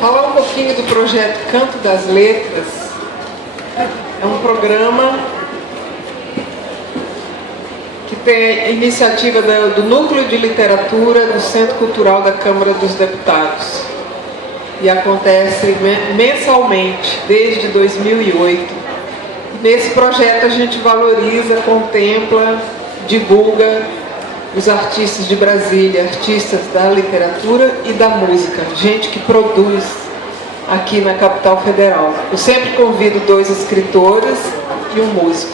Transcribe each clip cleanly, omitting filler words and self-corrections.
Falar um pouquinho do projeto Canto das Letras. É um programa que tem a iniciativa do Núcleo de Literatura do Centro Cultural da Câmara dos Deputados. E acontece mensalmente, desde 2008. Nesse projeto a gente valoriza, contempla, divulga os artistas de Brasília, artistas da literatura e da música, gente que produz aqui na capital federal. Eu sempre convido 2 escritores e um músico.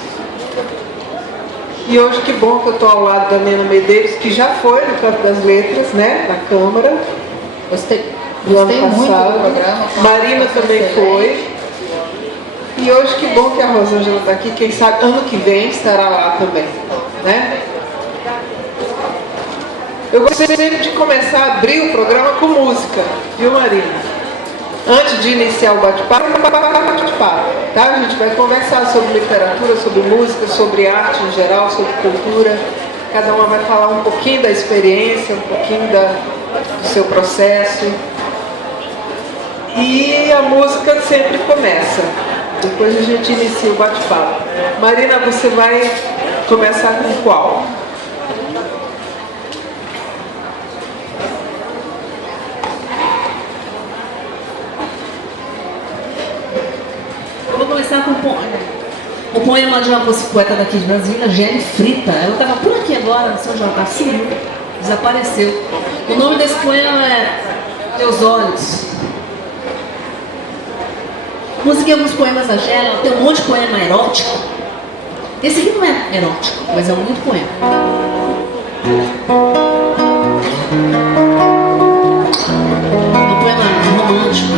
E hoje, que bom que eu estou ao lado da Nena Medeiros, que já foi no Canto das Letras, né, na Câmara. Gostei Ano muito passado. do programa. Marina também foi. E hoje, que bom que a Rosângela está aqui. Quem sabe ano que vem estará lá também, né? Eu gostaria de começar a abrir o programa com música, viu, Marina? Antes de iniciar o bate-papo, tá? A gente vai conversar sobre literatura, sobre música, sobre arte em geral, sobre cultura. Cada uma vai falar um pouquinho da experiência, um pouquinho do seu processo. E a música sempre começa. Depois a gente inicia o bate-papo. Marina, você vai começar com qual? Eu vou começar com o poema de uma poeta daqui de Brasília, Gene Frita. Ela estava por aqui agora, no São João, sumiu, desapareceu. O nome desse poema é Teus Olhos. Musiquei alguns poemas da Gela, ela tem um monte de poema erótico. Esse aqui não é erótico, mas é muito poema. Um poema romântico.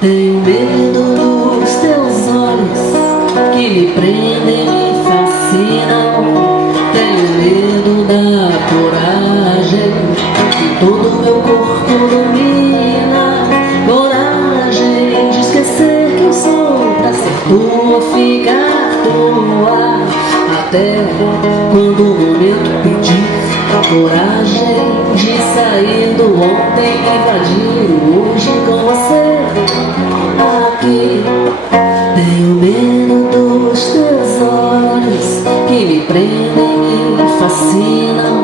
Tenho medo dos teus olhos que me prendem, me fascinam. Tenho medo da coragem que todo meu corpo domina. Coragem de esquecer quem sou pra ser tua, ficar tua. Até quando o momento pedir. Coragem de sair do ontem, invadir o hoje com você. Aqui tenho medo dos teus olhos que me prendem, me fascinam.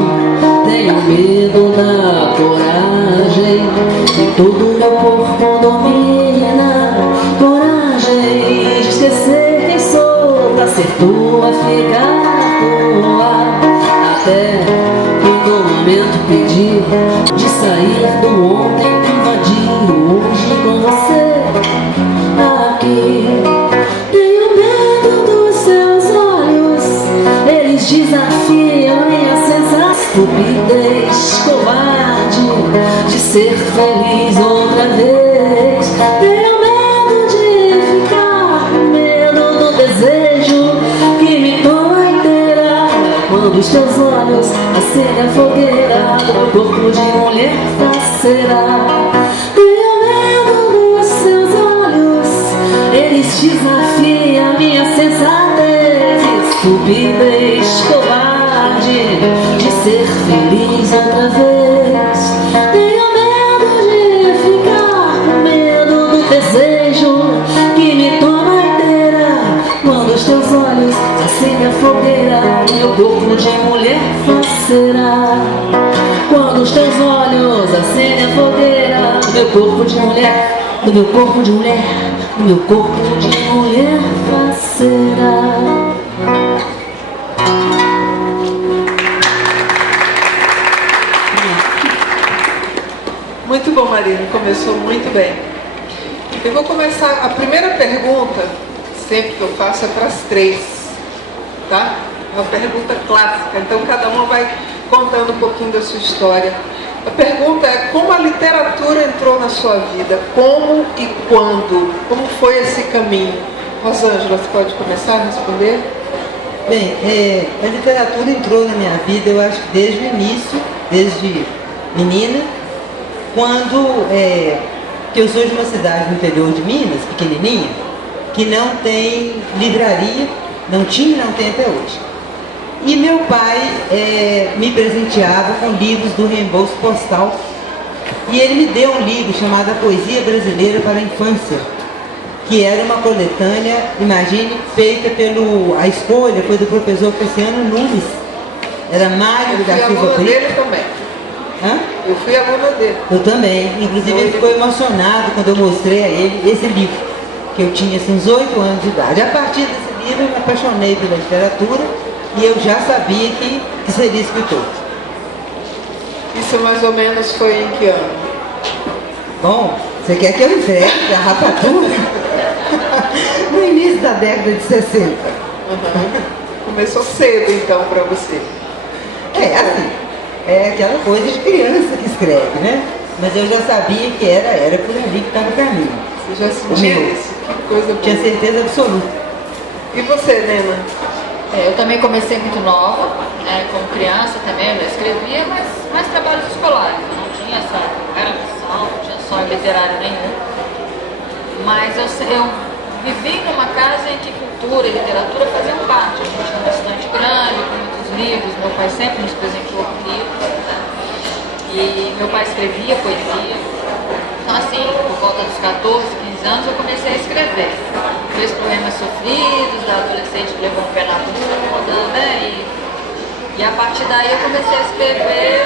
Tenho medo da coragem que todo meu corpo domina. Coragem de esquecer quem sou pra ser tua, ficar tua. Até quando o momento pedir de sair do ontem, invadir o hoje com você. Aqui tenho medo dos seus olhos, eles desafiam minha sensação. Estupidez, covarde de ser feliz outra vez. Tenho medo de ficar com medo do desejo que me toma inteira. Quando os teus olhos acendem a fogueira do meu corpo de mulher faceira. Tenho medo dos seus olhos, eles desafiam minha sensatez. Estupidez, covarde de ser feliz outra vez. Tenho medo de ficar com medo do desejo que me toma inteira. Quando os teus olhos acendem a fogueira do meu corpo de mulher faceira. Quando os teus olhos acendem a fogueira do meu corpo de mulher, do meu corpo de mulher, do meu corpo de mulher faceira. Muito bom, Marina, começou muito bem. Eu vou começar, a primeira pergunta, sempre que eu faço, é para as 3, tá? É uma pergunta clássica, então cada uma vai contando um pouquinho da sua história. A pergunta é: como a literatura entrou na sua vida? Como e quando? Como foi esse caminho? Rosângela, você pode começar a responder? Bem, a literatura entrou na minha vida, eu acho que desde o início, desde menina, quando que eu sou de uma cidade no interior de Minas, pequenininha, que não tem livraria Não tinha e não tem até hoje. E meu pai me presenteava com livros do reembolso postal. E ele me deu um livro chamado A Poesia Brasileira para a Infância, que era uma coletânea, imagine, feita a escolha foi do professor Cassiano Nunes. Era Mário da Silva Brito. Eu fui aluna dele também. Hã? Eu fui aluna dele. Eu também. Inclusive ele ficou emocionado quando eu mostrei a ele esse livro, que eu tinha assim, uns 8 anos de idade. A partir desse livro eu me apaixonei pela literatura e eu já sabia que seria escritor. Isso mais ou menos foi em que ano? Bom, você quer que eu entregue a rapadura? No início da década de 60. Uhum. Começou cedo então para você. Assim, é aquela coisa de criança que escreve, né? Mas eu já sabia que era por ali que estava o caminho. Você já sentia isso? Que coisa boa. Tinha certeza absoluta. E você, Nena? Eu também comecei muito nova, né, como criança também, eu escrevia, mas mais trabalhos escolares. Eu não tinha essa noção, não tinha sonho literário nenhum. Mas eu vivi numa casa em que cultura e literatura faziam parte. A gente tinha uma estante grande, com muitos livros, meu pai sempre nos presenteou com livros, né? E meu pai escrevia poesia. Então assim, por volta dos 14, 15 anos eu comecei a escrever. Dois poemas sofridos, da adolescente que levou um pé na bunda, né? E a partir daí eu comecei a escrever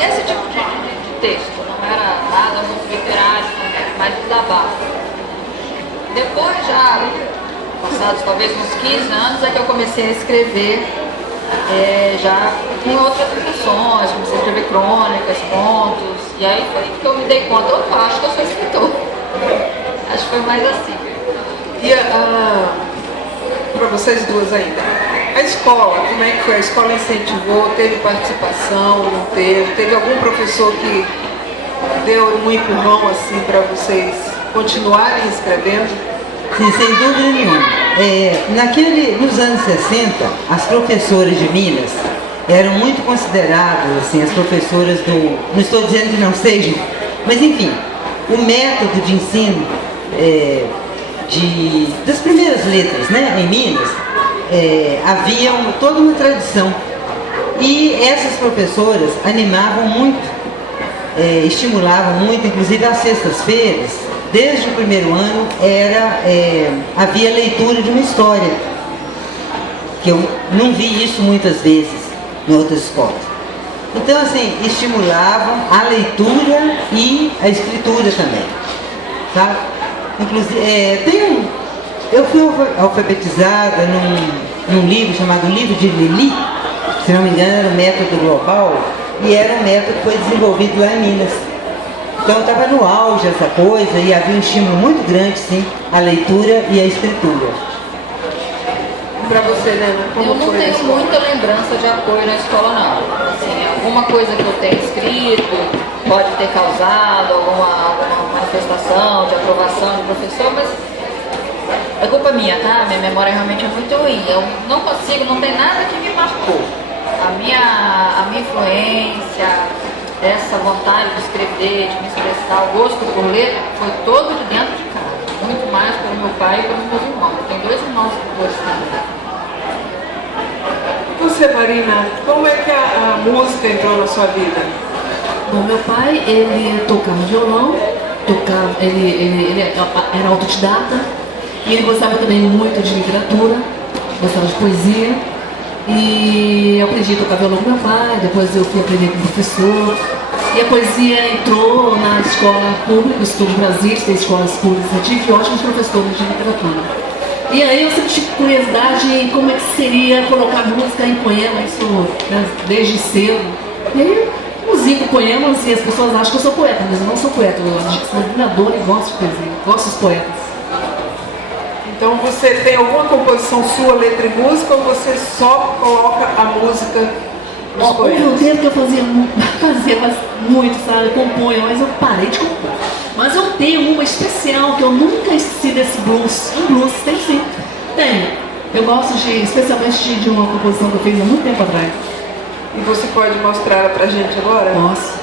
esse tipo de texto. Não era nada muito literário, mais desabafo. Depois, já passados talvez uns 15 anos, é que eu comecei a escrever já em outras funções, comecei a escrever crônicas, contos, e aí foi que eu me dei conta, opa, acho que eu sou escritor. Acho que foi mais assim. E para vocês duas ainda, a escola, como é que foi? A escola incentivou, teve participação, não teve? Teve algum professor que deu um empurrão assim para vocês continuarem escrevendo? Sim, sem dúvida nenhuma. Nos anos 60, as professoras de Minas eram muito consideradas, assim, as professoras não estou dizendo que não sejam, mas enfim, o método de ensino das primeiras letras, né, em Minas, havia toda uma tradição. E essas professoras animavam muito, estimulavam muito, inclusive às sextas-feiras, desde o primeiro ano, havia leitura de uma história, que eu não vi isso muitas vezes em outras escolas. Então, assim, estimulavam a leitura e a escritura também, tá? Inclusive, eu fui alfabetizada num livro chamado Livro de Lili, se não me engano era o método global, e era um método que foi desenvolvido lá em Minas. Então estava no auge essa coisa e havia um estímulo muito grande, sim, à leitura e à escritura. Para você, Nena, como eu não foi tenho muita lembrança de apoio na escola, não. Assim, alguma coisa que eu tenha escrito pode ter causado alguma manifestação de aprovação do professor, mas é culpa minha, tá? Minha memória realmente é muito ruim. Eu não consigo, não tem nada que me marcou. A minha influência, essa vontade de escrever, de me expressar, o gosto por ler, foi todo de dentro de casa. Muito mais pelo meu pai e pelos meus irmãos. Eu tenho 2 irmãos escritores também. Você, Marina, como é que a música entrou na sua vida? Bom, meu pai, ele tocava violão, ele era autodidata e ele gostava também muito de literatura, gostava de poesia. E eu aprendi a tocar violão com meu pai, depois eu fui aprender com o professor. E a poesia entrou na escola pública, eu estou no Brasil, tem escolas públicas, eu tive ótimos professores de literatura. E aí eu sempre tive curiosidade em como é que seria colocar música em poema, isso, né, desde cedo. E aí eu musico poemas e as pessoas acham que eu sou poeta, mas eu não sou poeta, eu acho que sou admiradora e gosto de poesia, gosto dos poetas. Então você tem alguma composição sua, letra e música, ou você só coloca a música nos Houve um poemas? tempo que eu fazia muito, sabe, componho, mas eu parei de compor. Mas eu tenho uma especial que eu nunca esqueci desse blues. Um blues, tem sim. Tenho. Eu gosto especialmente de uma composição que eu fiz há muito tempo atrás. E você pode mostrar ela pra gente agora? Posso.